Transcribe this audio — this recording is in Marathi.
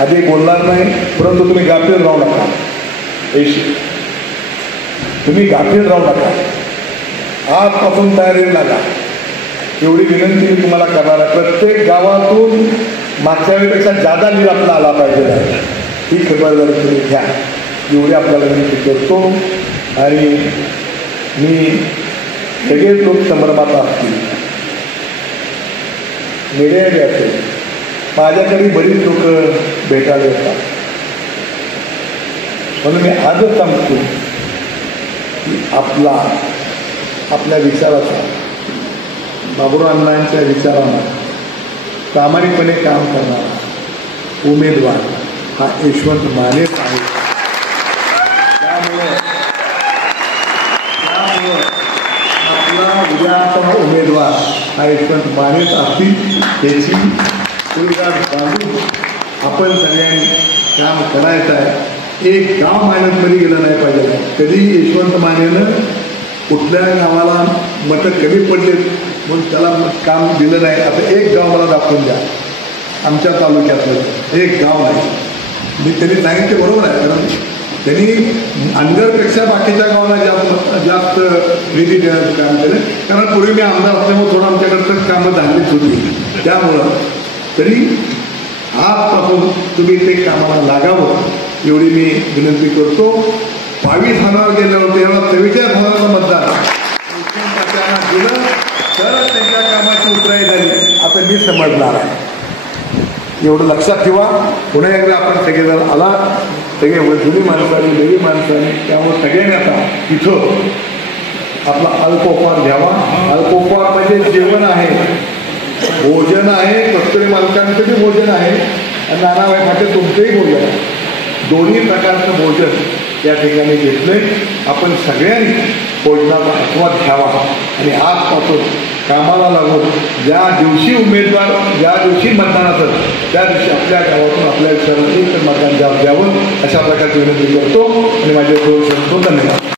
आधी बोलणार नाही, परंतु तुम्ही गाफील राहू नका. तुम्ही गाफील राहू नका, आजपासून तयारीला लागा. एवढी विनंती मी तुम्हाला करणार आहे. प्रत्येक गावातून मागच्या वेळेपेक्षा जादा लीड आपला आला पाहिजे, ही खबरदारी तुम्ही घ्या, एवढी आपल्याला विनंती करतो. आणि मी सगळेच लोक संभ्रमात असतील, मीडिया असेल, माझ्याकडे बरीच लोक भेटायला येतात. म्हणून मी आजच सांगतो की आपल्या विचाराचा, बाबुराव अण्णांच्या विचारांना प्रामाणिकपणे काम करणारा उमेदवार हा यशवंत मानेच आहे. त्यामुळे आपला उद्याचा उमेदवार हा यशवंत मानेच असतील याची सुरुवात बांधून आपण सगळ्यांनी काम करायचं आहे. एक गाव मायनसमध्ये गेलं नाही पाहिजे. कधी यशवंत मानेनं कुठल्या गावाला मतं कमी पडले म्हणून त्याला काम दिलं नाही. आता एक गाव मला दाखवून द्या आमच्या तालुक्यातलं, एक गाव नाही. मी त्यांनी सांगितले बरोबर आहे, कारण त्यांनी अंधरपेक्षा बाकीच्या गावाला जास्त निधी देण्याचं काम केलं. कारण पूर्वी मी आमदार असल्यामुळे थोडं आमच्याकडचं कामं झालीच होती. त्यामुळं तरी आजपासून तुम्ही ते कामाला लागावं एवढी मी विनंती करतो. 22,000 गेले होते, तेव्हा 43,000 मतदान दिलं तरच त्यांच्या कामाची उतराई झाली. आता मी समजणार आहे, एवढं लक्षात ठेवा. पुन्हा एकदा आपण सगळेजण आला, सगळे जुनी माणसाने नवी माणसाने, त्यामुळे सगळ्यांनी आता तिथं आपला अल्पोपहार घ्यावा. अल्पोपहार म्हणजे जेवण आहे, भोजन आहे, कस्तुरी मालकांचं बी भोजन आहे आणि नानाबाई फाटे तुमचंही भोजन आहे. दोन्ही प्रकारचं भोजन या ठिकाणी घेतलंय. आपण सगळ्यांनी भोजनाचा आस्वाद घ्यावा आणि आजपासून कामाला लागून ज्या दिवशी उमेदवार, ज्या दिवशी मतदान असेल त्या दिवशी आपल्या गावातून आपल्या विचारांनी मतदान द्यावं अशा प्रकारची विनंती करतो आणि माझे दोन शब्द धन्यवाद.